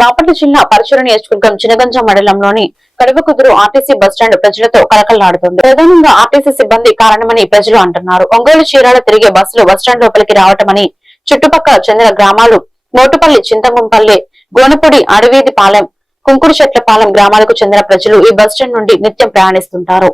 బాపట్ల జిల్లా పరచూరు నియోజకవర్గం చినగంజ మండలంలోని కడవకుదురు ఆర్టీసీ బస్టాండ్ ప్రజలతో కలకలాడుతుంది. ప్రధానంగా ఆర్టీసీ సిబ్బంది కారణమని ప్రజలు అంటున్నారు. ఒంగోలు చీరాల తిరిగే బస్సులు బస్టాండ్ లోపలికి రావటమని చుట్టుపక్కల చెందిన గ్రామాలు మోటుపల్లి చింతగుంపల్లి గోనపూడి అడవీది పాలెం కుంకుడు చెట్ల పాలెం గ్రామాలకు చెందిన ప్రజలు ఈ బస్టాండ్ నుండి నిత్యం ప్రయాణిస్తుంటారు.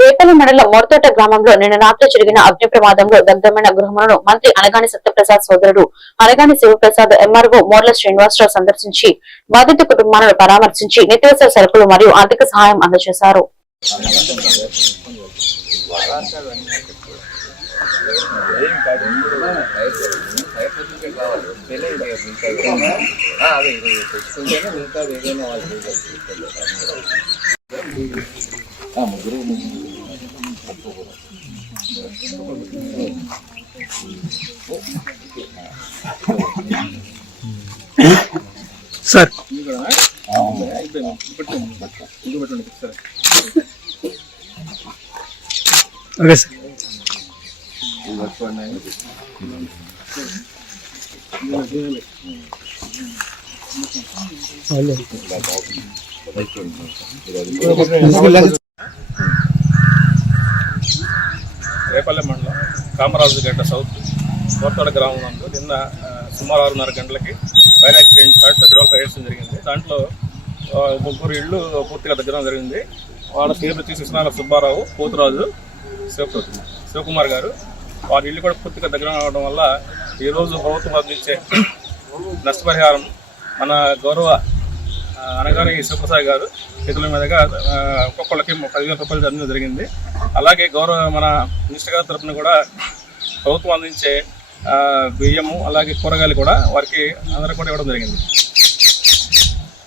రేపల్లి మండలం మొరతోట గ్రామంలో నిన్న రాత్రి జరిగిన అగ్ని ప్రమాదంలో దగ్ధమైన గృహములను మంత్రి అనగాని సత్యప్రసాద్ సోదరుడు అనగాని శివప్రసాద్ ఎంఆర్ఓ మోర్ల శ్రీనివాసరావు సందర్శించి బాధిత కుటుంబాలను పరామర్శించి నిత్యావసర సరుకులు మరియు ఆర్థిక సహాయం అందజేశారు. అదే తెచ్చుకుంటేనే మిగతా ఏదైనా వాళ్ళు ముగ్గురు సార్ ఓకే సార్. రేపల్లె మండలం కామరాజుగడ్డ సౌత్ కోర్తాడ గ్రామం నిన్న సుమారు ఆరున్నర గంటలకి ఫైర్ యాక్సిడెంట్ థర్డ్ సర్క్యూట్ వాళ్ళు ఫైర్ యాక్సిడెంట్ జరిగింది. దాంట్లో ముగ్గురు ఇళ్ళు పూర్తిగా దగ్గర జరిగింది. వాళ్ళ పేర్లు వచ్చి సుబ్బారావు పోతురాజు శివ శివకుమార్ గారు వారి ఇల్లు కూడా పూర్తిగా దగ్గర అవడం వల్ల ఈరోజు ప్రభుత్వం అందించే నష్టపరిహారం మన గౌరవ అనగానే శివప్రసాద్ గారు చేతుల మీదుగా ఒక్కొక్కళ్ళకి పదివేల రూపాయలు అందడం జరిగింది. అలాగే గౌరవ మన మినిస్టర్ గారి తరఫున కూడా ప్రభుత్వం అందించే బియ్యము అలాగే కూరగాయలు కూడా వారికి అందరూ కూడా ఇవ్వడం జరిగింది.